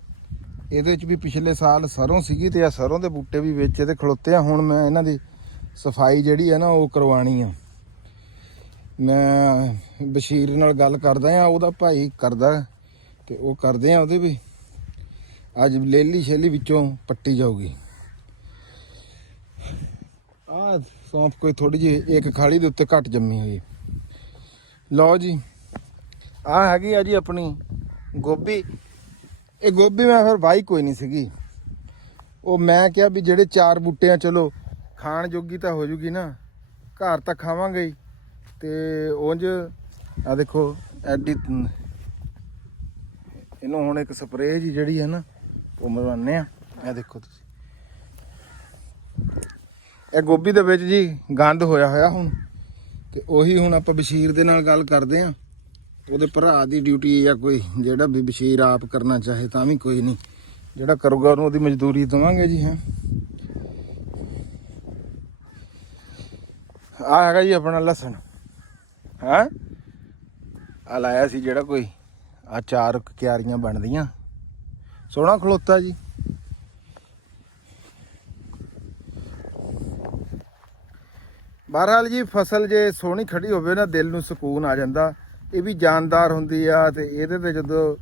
ਇਹਦੇ ਵਿੱਚ ਵੀ ਪਿਛਲੇ ਸਾਲ ਸਰੋਂ ਸੀਗੀ ਤੇ ਆ ਸਰੋਂ ਦੇ ਬੂਟੇ ਵੀ ਵਿੱਚ ਇਹਦੇ ਖਲੋਤੇ ਆ। ਹੁਣ ਮੈਂ ਇਹਨਾਂ ਦੀ ਸਫਾਈ ਜਿਹੜੀ ਆ ਨਾ ਉਹ ਕਰਵਾਉਣੀ ਆ। ਮੈਂ ਬਸ਼ੀਰ ਨਾਲ ਗੱਲ ਕਰਦਾ ਆ, ਉਹਦਾ ਭਾਈ ਕਰਦਾ, ਤੇ ਉਹ ਕਰਦੇ ਆ ਉਹਦੇ ਵੀ। ਅੱਜ ਲੇਲੀ ਸ਼ੈਲੀ ਵਿੱਚੋਂ ਪੱਟੀ ਜਾਊਗੀ। ਆਹ ਸੌਂਫ ਕੋਈ ਥੋੜੀ ਜਿਹੀ ਇੱਕ ਖਾਲੀ ਦੇ ਉੱਤੇ ਘੱਟ ਜੰਮੀ ਹੋਈ। ਲਓ ਜੀ, ਆਹ ਹੈਗੀ ਆ ਜੀ ਆਪਣੀ ਗੋਭੀ। ਇਹ ਗੋਭੀ ਮੈਂ ਫਿਰ ਵਾਹੀ ਕੋਈ ਨਹੀਂ ਸੀਗੀ, ਉਹ ਮੈਂ ਕਿਹਾ ਵੀ ਜਿਹੜੇ 4 ਬੂਟੇ ਆ ਚਲੋ ਖਾਣ ਜੋਗੀ ਤਾਂ ਹੋ ਜੂਗੀ ਨਾ, ਘਰ ਤਾਂ ਖਾਵਾਂਗੇ ਹੀ। ਤੇ ਉਂਝ ਆ ਦੇਖੋ ਐਡੀ ਇਹਨੂੰ ਹੁਣ ਇੱਕ ਸਪਰੇਅ ਜੀ ਜਿਹੜੀ ਹੈ ਨਾ ਉਹ ਮਰਵਾਨੇ ਆ। ਇਹ ਦੇਖੋ ਤੁਸੀਂ, ਇਹ ਗੋਭੀ ਦੇ ਵਿੱਚ ਜੀ ਗੰਦ ਹੋਇਆ ਹੁਣ, ਤੇ ਉਹੀ ਹੁਣ ਆਪਾਂ ਬਸ਼ੀਰ ਦੇ ਨਾਲ ਗੱਲ ਕਰਦੇ ਆ। ਉਹਦੇ ਭਰਾ ਦੀ ਡਿਊਟੀ ਆ ਕੋਈ, ਜਿਹੜਾ ਵੀ ਬਸ਼ੀਰ ਆਪ ਕਰਨਾ ਚਾਹੇ ਤਾਂ ਵੀ ਕੋਈ ਨਹੀਂ, ਜਿਹੜਾ ਕਰੂਗਾ ਉਹਨੂੰ ਉਹਦੀ ਮਜ਼ਦੂਰੀ ਦੇਵਾਂਗੇ ਜੀ। ਹਾਂ ਆ ਹੈਗਾ ਜੀ ਆਪਣਾ ਲਸਣ, ਹਾਂ ਆ ਲਾਇਆ ਸੀ ਜਿਹੜਾ ਕੋਈ ਆ 4 ਕਿਆਰੀਆਂ ਬਣਦੀਆਂ, ਸੋਹਣਾ ਖਲੋਤਾ ਜੀ। ਬਹਰਹਾਲ ਜੀ ਫਸਲ ਜੇ ਸੋਹਣੀ ਖੜੀ ਹੋਵੇ ਨਾ ਦਿਲ ਨੂੰ ਸਕੂਨ ਆ ਜਾਂਦਾ। ਇਹ ਵੀ ਜਾਨਦਾਰ ਹੁੰਦੀ ਆ ਤੇ ਇਹਦੇ ਤੇ ਜਦੋਂ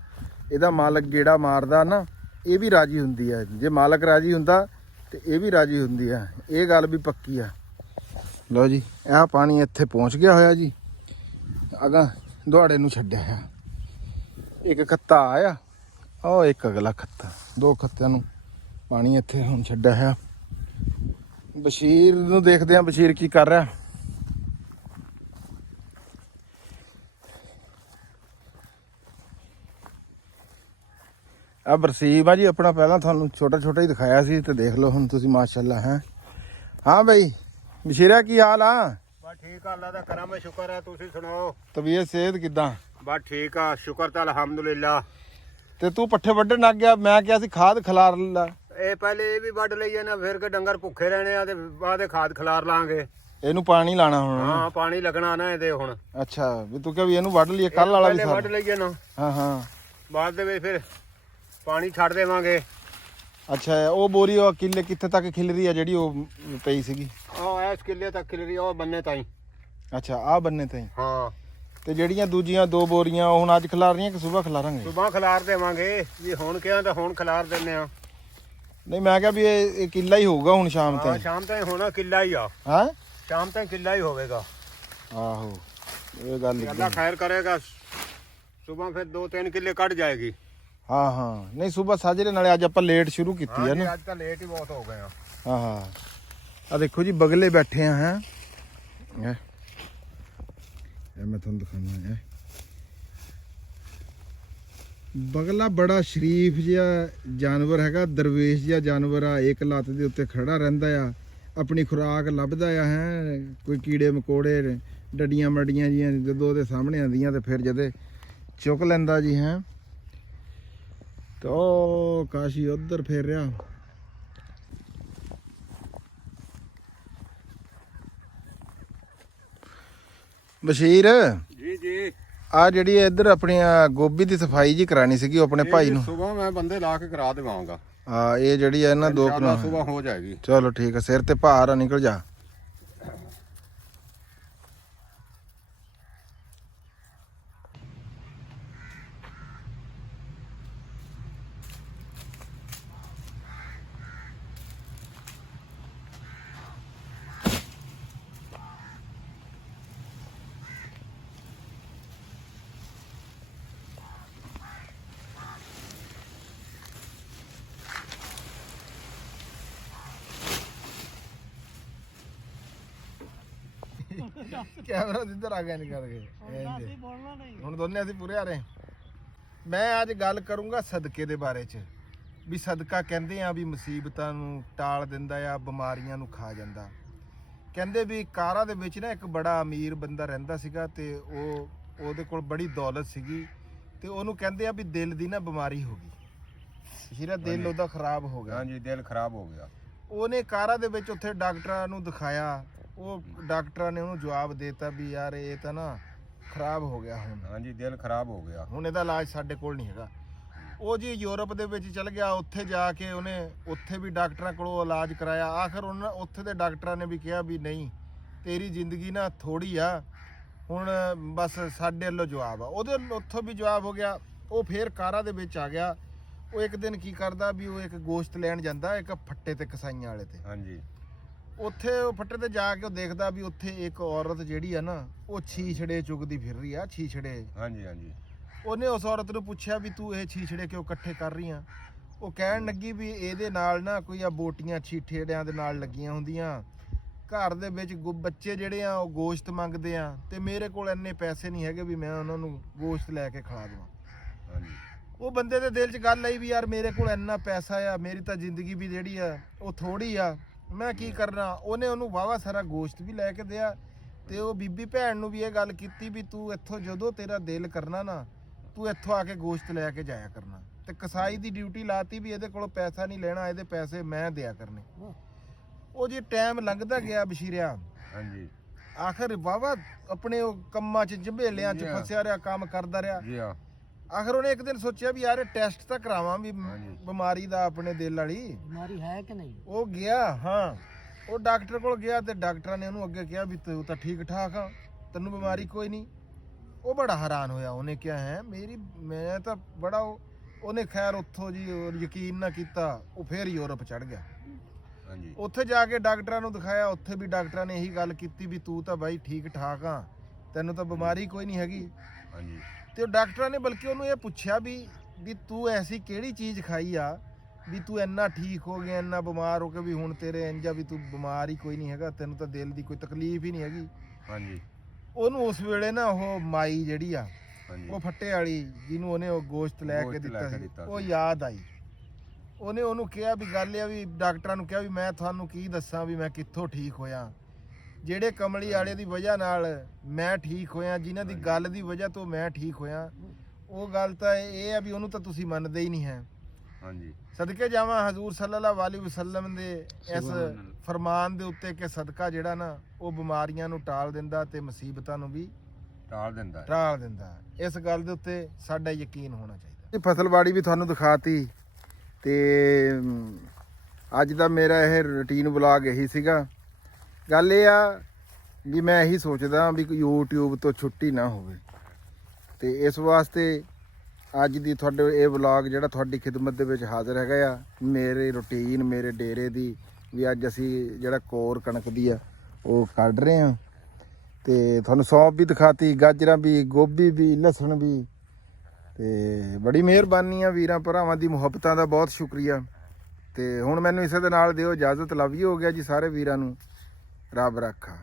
ਇਹਦਾ ਮਾਲਕ ਗੇੜਾ ਮਾਰਦਾ ਨਾ ਇਹ ਵੀ ਰਾਜੀ ਹੁੰਦੀ ਆ। ਜੇ ਮਾਲਕ ਰਾਜੀ ਹੁੰਦਾ ਤੇ ਇਹ ਵੀ ਰਾਜੀ ਹੁੰਦੀ ਆ, ਇਹ ਗੱਲ ਵੀ ਪੱਕੀ ਆ। ਲਓ ਜੀ ਇਹ ਪਾਣੀ ਇੱਥੇ ਪਹੁੰਚ ਗਿਆ ਹੋਇਆ ਜੀ, ਅਗਾ ਦੁਆੜੇ ਨੂੰ ਛੱਡਿਆ ਆ। ਇੱਕ ਖੱਤਾ ਆਇਆ, ਉਹ ਇੱਕ ਅਗਲਾ ਖੱਤਾ, 2 ਖੱਤਿਆਂ ਨੂੰ ਪਾਣੀ ਇੱਥੇ ਹੁਣ ਛੱਡਿਆ ਹੈ। ਬਸ਼ੀਰ ਨੂੰ ਦੇਖਦੇ ਆ ਬਸ਼ੀਰ ਕੀ ਕਰ ਰਿਹਾ। ਆ ਬਰਸੀਬ ਆ ਜੀ ਆਪਣਾ, ਪਹਿਲਾਂ ਤੁਹਾਨੂੰ ਛੋਟਾ ਛੋਟਾ ਹੀ ਦਿਖਾਇਆ ਸੀ ਤੇ ਦੇਖ ਲਓ ਹੁਣ ਤੁਸੀਂ ਮਾਸ਼ਾਅੱਲਾ। ਹੈ ਹਾਂ ਬਈ ਬਸ਼ੀਰਾ ਕੀ ਹਾਲ ਆ? ਬਸ ਠੀਕ ਆ, ਅੱਲਾ ਦਾ ਕਰਮ ਹੈ, ਸ਼ੁਕਰ ਹੈ। ਤੁਸੀਂ ਸੁਣਾਓ, ਤਬੀਅਤ ਸਿਹਤ ਕਿੱਦਾਂ? ਬਸ ਠੀਕ ਆ, ਸ਼ੁਕਰ ਤਾਂ ਅਲਹਮਦੁਲਿਲਾ। ਤੇ ਤੂੰ ਪੱਠੇ ਵੱਢਣ ਲੱਗ ਗਿਆ, ਮੈਂ ਕਿਹਾ ਸੀ ਖਾਦ ਖਿਲਾਰ ਲਾ। ਇਹ ਪਹਿਲੇ ਇਹ ਵੀ ਵੱਢ ਲਈਏ ਨਾ, ਫਿਰ ਕੇ ਡੰਗਰ ਭੁੱਖੇ ਰਹਿਣੇ ਆ ਤੇ ਬਾਅਦ ਖਾਦ ਖਿਲਾਰ ਲਾਂਗੇ। ਇਹਨੂੰ ਪਾਣੀ ਲਾਣਾ ਹੁਣ। ਹਾਂ ਪਾਣੀ ਲੱਗਣਾ ਨਾ ਇਹਦੇ ਹੁਣ। ਅੱਛਾ ਵੀ ਤੂੰ ਕਿਹਾ ਵੀ ਇਹਨੂੰ ਵੱਢ ਲਈਏ, ਕੱਲ ਵਾਲਾ ਵੀ ਪਹਿਲੇ ਵੱਢ ਲਈਏ ਨਾ, ਹਾਂ ਹਾਂ ਬਾਅਦ ਦੇ ਵਿੱਚ ਫਿਰ ਪਾਣੀ ਛੱਡ ਦੇਵਾਂਗੇ। ਅੱਛਾ ਉਹ ਬੋਰੀ ਉਹ ਕਿੱਲੇ ਕਿੱਥੇ ਤੱਕ ਖਿਲਰੀ ਆ ਜਿਹੜੀ ਉਹ ਪਈ ਸੀਗੀ? ਉਹ ਇਸ ਕਿੱਲੇ ਤੱਕ ਖਿਲਰੀ, ਉਹ ਬੰਨੇ ਤਾਈ। ਅੱਛਾ ਆ ਬੰਨੇ ਤਾਈ। ਹਾਂ ਤੇ ਜਿਹੜੀਆਂ ਦੂਜੀਆਂ 2 ਬੋਰੀਆਂ ਹੁਣ ਅੱਜ ਖਿਲਾਰ ਰਹੀਆਂ ਕਿ ਸਵੇਰ ਖਿਲਾਰਾਂਗੇ? ਸੁਬਾਹ ਖਿਲਾਰ ਦੇਵਾਂਗੇ ਜੀ, ਹੁਣ ਕਿਹਾ ਤਾਂ ਹੁਣ ਖਿਲਾਰ ਦਿੰਨੇ ਆ। ਨਹੀਂ ਮੈਂ ਕਿਹਾ ਵੀ ਇਹ ਕਿੱਲਾ ਹੀ ਹੋਊਗਾ ਹੁਣ ਸ਼ਾਮ ਹਾਂ ਤਾਈਂ। ਸ਼ਾਮ ਤਾਈਂ ਹੋਣਾ ਕਿੱਲਾ ਹੀ ਆ, ਹਾਂ ਸ਼ਾਮ ਤਾਈਂ ਕਿੱਲਾ ਹੀ ਹੋਵੇਗਾ। ਆਹੋ ਇਹ ਗੱਲ ਅੱਲਾ ਖੈਰ ਕਰੇਗਾ, ਸੁਬਾਹ ਫਿਰ 2-3 ਕਿੱਲੇ ਕੱਢ ਜਾਏਗੀ। ਹਾਂ ਹਾਂ ਨਹੀਂ ਸਵੇਰ ਸਾਜਰੇ ਨਾਲੇ ਅੱਜ ਆਪਾਂ ਲੇਟ ਸ਼ੁਰੂ ਕੀਤੀ ਹੈ ਨਾ। ਅੱਜ ਤਾਂ ਲੇਟ ਹੀ ਬਹੁਤ ਹੋ ਗਏ ਆ। ਹਾਂ ਹਾਂ ਆ ਦੇਖੋ ਜੀ ਬਗਲੇ ਬੈਠੇ ਆ। ਹੈ ਇਹ ਮੈਂ ਤੁਹਾਨੂੰ ਦਿਖਾਉਣਾ ਹੈ। ਬਗਲਾ ਬੜਾ ਸ਼ਰੀਫ ਜਿਹਾ ਜਾਨਵਰ ਹੈਗਾ, ਦਰਵੇਸ਼ ਜਿਹਾ ਜਾਨਵਰ ਆ। ਇੱਕ ਲੱਤ ਦੇ ਉੱਤੇ ਖੜਾ ਰਹਿੰਦਾ ਆ, ਆਪਣੀ ਖੁਰਾਕ ਲੱਭਦਾ ਆ। ਹੈ ਕੋਈ ਕੀੜੇ ਮਕੌੜੇ ਡੱਡੀਆਂ ਮੱਡੀਆਂ ਜੀਆਂ ਜਦੋਂ ਉਹਦੇ ਸਾਹਮਣੇ ਆਉਂਦੀਆਂ ਤੇ ਫਿਰ ਜਦੇ ਚੁੱਕ ਲੈਂਦਾ ਜੀ। ਹੈ ਤੇ ਉਹ ਕਾਸ਼ੀ ਉਧਰ ਫੇਰ ਰਿਹਾ। ਬਸ਼ੀਰ ਜੀ ਜੀ ਆ ਜਿਹੜੀ ਇੱਧਰ ਆਪਣੀ ਗੋਭੀ ਦੀ ਸਫਾਈ ਜੀ ਕਰਾਣੀ ਸੀਗੀ ਉਹ ਆਪਣੇ ਭਾਈ ਨੂੰ। ਸੁਬਾਹ ਮੈਂ ਬੰਦੇ ਲਾ ਕੇ ਕਰਾ ਦੇਵਾਂਗਾ। ਹਾਂ ਇਹ ਜਿਹੜੀ ਹੈ ਨਾ 2 ਸੁਬਾਹ ਹੋ ਜਾਏਗੀ। ਚਲੋ ਠੀਕ ਹੈ, ਸਿਰ ਤੇ ਭਾਰ ਆ ਨਿਕਲ ਜਾ। ਕੈਮਰਾ ਇੱਧਰ ਆ ਗਿਆ ਨਹੀਂ ਕਰਕੇ ਹੁਣ ਦੋਨੇ ਅਸੀਂ ਪੂਰੇ ਆ ਰਹੇ। ਮੈਂ ਅੱਜ ਗੱਲ ਕਰੂੰਗਾ ਸਦਕੇ ਦੇ ਬਾਰੇ ਚ, ਵੀ ਸਦਕਾ ਕਹਿੰਦੇ ਆ ਵੀ ਮੁਸੀਬਤਾਂ ਨੂੰ ਟਾਲ ਦਿੰਦਾ ਆ, ਬਿਮਾਰੀਆਂ ਨੂੰ ਖਾ ਜਾਂਦਾ। ਕਹਿੰਦੇ ਵੀ ਕਾਰਾ ਦੇ ਵਿੱਚ ਨਾ ਇੱਕ ਬੜਾ ਅਮੀਰ ਬੰਦਾ ਰਹਿੰਦਾ ਸੀਗਾ ਤੇ ਉਹਦੇ ਕੋਲ ਬੜੀ ਦੌਲਤ ਸੀਗੀ ਤੇ ਉਹਨੂੰ ਕਹਿੰਦੇ ਆ ਵੀ ਦਿਲ ਦੀ ਨਾ ਬਿਮਾਰੀ ਹੋ ਗਈ। ਜਿਹੜਾ ਦਿਲ ਉਹਦਾ ਖਰਾਬ ਹੋ ਗਿਆ। ਹਾਂਜੀ ਦਿਲ ਖਰਾਬ ਹੋ ਗਿਆ। ਉਹਨੇ ਕਾਰਾ ਦੇ ਵਿੱਚ ਉੱਥੇ ਡਾਕਟਰਾਂ ਨੂੰ ਦਿਖਾਇਆ, ਉਹ ਡਾਕਟਰਾਂ ਨੇ ਉਹਨੂੰ ਜਵਾਬ ਦੇਤਾ ਵੀ ਯਾਰ ਇਹ ਤਾਂ ਨਾ ਖਰਾਬ ਹੋ ਗਿਆ ਹੁਣ। ਹਾਂਜੀ ਦਿਲ ਖਰਾਬ ਹੋ ਗਿਆ, ਹੁਣ ਇਹਦਾ ਇਲਾਜ ਸਾਡੇ ਕੋਲ ਨਹੀਂ ਹੈਗਾ। ਉਹ ਜੀ ਯੂਰਪ ਦੇ ਵਿੱਚ ਚਲ ਗਿਆ, ਉੱਥੇ ਜਾ ਕੇ ਉਹਨੇ ਉੱਥੇ ਵੀ ਡਾਕਟਰਾਂ ਕੋਲੋਂ ਇਲਾਜ ਕਰਾਇਆ। ਆਖਰ ਉਹਨਾਂ ਉੱਥੇ ਦੇ ਡਾਕਟਰਾਂ ਨੇ ਵੀ ਕਿਹਾ ਵੀ ਨਹੀਂ ਤੇਰੀ ਜ਼ਿੰਦਗੀ ਨਾ ਥੋੜੀ ਆ, ਹੁਣ ਬਸ ਸਾਡੇ ਵੱਲੋਂ ਜਵਾਬ ਆ। ਉਹਦੇ ਉੱਥੋਂ ਵੀ ਜਵਾਬ ਹੋ ਗਿਆ। ਉਹ ਫੇਰ ਕਾਰਾ ਦੇ ਵਿੱਚ ਆ ਗਿਆ। ਉਹ ਇੱਕ ਦਿਨ ਕੀ ਕਰਦਾ ਵੀ ਉਹ ਇੱਕ ਗੋਸ਼ਤ ਲੈਣ ਜਾਂਦਾ ਇੱਕ ਫੱਟੇ ਤੇ ਕਸਾਈਆਂ ਵਾਲੇ ਤੇ। ਹਾਂਜੀ ਉੱਥੇ ਉਹ ਫੱਟੇ ਤੇ ਜਾ ਕੇ ਉਹ ਦੇਖਦਾ ਵੀ ਉੱਥੇ ਇੱਕ ਔਰਤ ਜਿਹੜੀ ਆ ਨਾ ਉਹ ਛੀਛੜੇ ਚੁਗਦੀ ਫਿਰ ਰਹੀ ਆ, ਛੀਛੜੇ। ਹਾਂਜੀ ਹਾਂਜੀ ਉਹਨੇ ਉਸ ਔਰਤ ਨੂੰ ਪੁੱਛਿਆ ਵੀ ਤੂੰ ਇਹ ਛੀਛੜੇ ਕਿਉਂ ਇਕੱਠੇ ਕਰ ਰਹੀ ਆ? ਉਹ ਕਹਿਣ ਲੱਗੀ ਵੀ ਇਹਦੇ ਨਾਲ ਨਾ ਕੋਈ ਆ ਬੋਟੀਆਂ ਛੀਠੇੜਿਆਂ ਦੇ ਨਾਲ ਲੱਗੀਆਂ ਹੁੰਦੀਆਂ, ਘਰ ਦੇ ਵਿੱਚ ਬੱਚੇ ਜਿਹੜੇ ਆ ਉਹ ਗੋਸ਼ਤ ਮੰਗਦੇ ਆ ਤੇ ਮੇਰੇ ਕੋਲ ਇੰਨੇ ਪੈਸੇ ਨਹੀਂ ਹੈਗੇ ਵੀ ਮੈਂ ਉਹਨਾਂ ਨੂੰ ਗੋਸ਼ਤ ਲੈ ਕੇ ਖਿਲਾ ਦੇਵਾਂ। ਹਾਂਜੀ ਉਹ ਬੰਦੇ ਦੇ ਦਿਲ 'ਚ ਗੱਲ ਆਈ ਵੀ ਯਾਰ ਮੇਰੇ ਕੋਲ ਇੰਨਾ ਪੈਸਾ ਆ, ਮੇਰੀ ਤਾਂ ਜ਼ਿੰਦਗੀ ਵੀ ਜਿਹੜੀ ਆ ਉਹ ਥੋੜੀ ਆ, ਮੈਂ ਕੀ ਕਰਨਾ। ਉਹਨੇ ਉਹਨੂੰ ਵਾਵਾ ਸਾਰਾ ਗੋਸ਼ਤ ਵੀ ਲੈ ਕੇ ਦਿਆ ਤੇ ਉਹ ਬੀਬੀ ਭੈਣ ਨੂੰ ਵੀ ਇਹ ਗੱਲ ਕੀਤੀ ਵੀ ਤੂੰ ਇੱਥੋਂ ਜਦੋਂ ਤੇਰਾ ਦਿਲ ਕਰਨਾ ਨਾ ਤੂੰ ਇੱਥੋਂ ਆ ਕੇ ਗੋਸ਼ਤ ਲੈ ਕੇ ਜਾਇਆ ਕਰਨਾ। ਤੇ ਕਸਾਈ ਦੀ ਡਿਊਟੀ ਲਾਤੀ ਵੀ ਇਹਦੇ ਕੋਲੋਂ ਪੈਸਾ ਨਹੀਂ ਲੈਣਾ, ਇਹਦੇ ਪੈਸੇ ਮੈਂ ਦਿਆ ਕਰਨੇ। ਉਹ ਜੇ ਟਾਈਮ ਲੰਘਦਾ ਗਿਆ ਬਸ਼ੀਰਿਆ, ਹਾਂਜੀ ਆਖਰ ਵਾਵਾ ਆਪਣੇ ਉਹ ਕੰਮਾਂ 'ਚ ਝੰਬੇਲਿਆਂ 'ਚ ਫਸਿਆ ਰਿਹਾ, ਕੰਮ ਕਰਦਾ ਰਿਹਾ। ਜੀ ਹਾਂ ਆਖਰ ਉਹਨੇ ਇੱਕ ਦਿਨ ਸੋਚਿਆ ਵੀ ਯਾਰ ਟੈਸਟ ਤਾਂ ਕਰਾਵਾਂ ਵੀ ਬਿਮਾਰੀ ਦਾ ਆਪਣੇ ਦਿਲ ਵਾਲੀ ਬਿਮਾਰੀ ਹੈ ਕਿ ਨਹੀਂ। ਉਹ ਗਿਆ, ਹਾਂ ਉਹ ਡਾਕਟਰ ਕੋਲ ਗਿਆ ਤੇ ਡਾਕਟਰਾਂ ਨੇ ਉਹਨੂੰ ਅੱਗੇ ਕਿਹਾ ਵੀ ਤੂੰ ਤਾਂ ਠੀਕ ਠਾਕ ਆ, ਤੈਨੂੰ ਬਿਮਾਰੀ ਕੋਈ ਨਹੀਂ। ਉਹ ਬੜਾ ਹੈਰਾਨ ਹੋਇਆ, ਉਹਨੇ ਕਿਹਾ ਹੈ ਮੈਂ ਤਾਂ ਬੜਾ ਉਹਨੇ ਖੈਰ ਉੱਥੋਂ ਜੀ ਯਕੀਨ ਨਾ ਕੀਤਾ, ਉਹ ਫੇਰ ਯੂਰਪ ਚੜ ਗਿਆ। ਹਾਂਜੀ ਉੱਥੇ ਜਾ ਕੇ ਡਾਕਟਰਾਂ ਨੂੰ ਦਿਖਾਇਆ, ਉੱਥੇ ਵੀ ਡਾਕਟਰਾਂ ਨੇ ਇਹੀ ਗੱਲ ਕੀਤੀ ਵੀ ਤੂੰ ਤਾਂ ਬਾਈ ਠੀਕ ਠਾਕ ਆ, ਤੈਨੂੰ ਤਾਂ ਬਿਮਾਰੀ ਕੋਈ ਨਹੀਂ ਹੈਗੀ। ਹਾਂਜੀ ਤੇ ਉਹ ਡਾਕਟਰਾਂ ਨੇ ਬਲਕਿ ਉਹਨੂੰ ਇਹ ਪੁੱਛਿਆ ਵੀ ਤੂੰ ਐਸੀ ਕਿਹੜੀ ਚੀਜ਼ ਖਾਈ ਆ ਵੀ ਤੂੰ ਇੰਨਾ ਠੀਕ ਹੋ ਗਿਆ, ਇੰਨਾ ਬਿਮਾਰ ਹੋ ਕੇ ਵੀ ਹੁਣ ਤੇਰੇ ਇੰਜ ਆ ਵੀ ਤੂੰ ਬਿਮਾਰ ਹੀ ਕੋਈ ਨਹੀਂ ਹੈਗਾ, ਤੈਨੂੰ ਤਾਂ ਦਿਲ ਦੀ ਕੋਈ ਤਕਲੀਫ ਹੀ ਨਹੀਂ ਹੈਗੀ। ਹਾਂਜੀ ਉਹਨੂੰ ਉਸ ਵੇਲੇ ਨਾ ਉਹ ਮਾਈ ਜਿਹੜੀ ਆ ਹਾਂਜੀ ਉਹ ਫੱਟੇ ਵਾਲੀ ਜਿਹਨੂੰ ਉਹਨੇ ਉਹ ਗੋਸ਼ਤ ਲੈ ਕੇ ਦਿੱਤਾ ਸੀ ਉਹ ਯਾਦ ਆਈ। ਉਹਨੇ ਉਹਨੂੰ ਕਿਹਾ ਵੀ ਗੱਲ ਇਹ ਆ ਵੀ ਡਾਕਟਰਾਂ ਨੂੰ ਕਿਹਾ ਵੀ ਮੈਂ ਤੁਹਾਨੂੰ ਕੀ ਦੱਸਾਂ ਵੀ ਮੈਂ ਕਿੱਥੋਂ ਠੀਕ ਹੋਇਆ, ਜਿਹੜੇ ਕਮਲੀ ਵਾਲੇ ਦੀ ਵਜ੍ਹਾ ਨਾਲ ਮੈਂ ਠੀਕ ਹੋਇਆ, ਜਿਨ੍ਹਾਂ ਦੀ ਗੱਲ ਦੀ ਵਜ੍ਹਾ ਤੋਂ ਮੈਂ ਠੀਕ ਹੋਇਆ, ਉਹ ਗੱਲ ਤਾਂ ਇਹ ਆ ਵੀ ਉਹਨੂੰ ਤਾਂ ਤੁਸੀਂ ਮੰਨਦੇ ਹੀ ਨਹੀਂ ਹੈ। ਹਾਂਜੀ ਸਦਕੇ ਜਾਵਾਂ ਹਜ਼ੂਰ ਸੱਲੱਲਾਹੁ ਅਲੈਹਿ ਵਸੱਲਮ ਦੇ ਇਸ ਫਰਮਾਨ ਦੇ ਉੱਤੇ ਕਿ ਸਦਕਾ ਜਿਹੜਾ ਨਾ ਉਹ ਬਿਮਾਰੀਆਂ ਨੂੰ ਟਾਲ ਦਿੰਦਾ ਤੇ ਮੁਸੀਬਤਾਂ ਨੂੰ ਵੀ ਟਾਲ ਦਿੰਦਾ। ਇਸ ਗੱਲ ਦੇ ਉੱਤੇ ਸਾਡਾ ਯਕੀਨ ਹੋਣਾ ਚਾਹੀਦਾ। ਇਹ ਫਸਲਬਾੜੀ ਵੀ ਤੁਹਾਨੂੰ ਦਿਖਾਤੀ ਤੇ ਅੱਜ ਦਾ ਮੇਰਾ ਇਹ ਰੁਟੀਨ ਵਲੌਗ ਇਹੀ ਸੀਗਾ। ਗੱਲ ਇਹ ਆ ਵੀ ਮੈਂ ਇਹੀ ਸੋਚਦਾ ਵੀ YouTube ਤੋਂ ਛੁੱਟੀ ਨਾ ਹੋਵੇ ਤੇ ਇਸ ਵਾਸਤੇ ਅੱਜ ਦੀ ਤੁਹਾਡੇ ਇਹ ਵਲੌਗ ਜਿਹੜਾ ਤੁਹਾਡੀ ਖਿਦਮਤ ਦੇ ਵਿੱਚ ਹਾਜ਼ਰ ਹੈਗਾ ਆ, ਮੇਰੇ ਰੁਟੀਨ ਮੇਰੇ ਡੇਰੇ ਦੀ ਵੀ ਅੱਜ ਅਸੀਂ ਜਿਹੜਾ ਕੋਰ ਕਣਕ ਦੀ ਆ ਉਹ ਕੱਢ ਰਹੇ ਆ ਤੇ ਤੁਹਾਨੂੰ ਸੌਂਫ ਵੀ ਦਿਖਾਤੀ, ਗਾਜਰਾਂ ਵੀ, ਗੋਭੀ ਵੀ, ਲਸਣ ਵੀ। ਤੇ ਬੜੀ ਮਿਹਰਬਾਨੀ ਆ ਵੀਰਾਂ ਭਰਾਵਾਂ ਦੀ, ਮੁਹੱਬਤਾਂ ਦਾ ਬਹੁਤ ਸ਼ੁਕਰੀਆ। ਤੇ ਹੁਣ ਮੈਨੂੰ ਇਸੇ ਦੇ ਨਾਲ ਦਿਓ ਇਜਾਜ਼ਤ। ਲਵ ਯੂ ਹੋ ਗਿਆ ਜੀ ਸਾਰੇ ਵੀਰਾਂ ਨੂੰ। ਰੱਬ ਰੱਖਾ।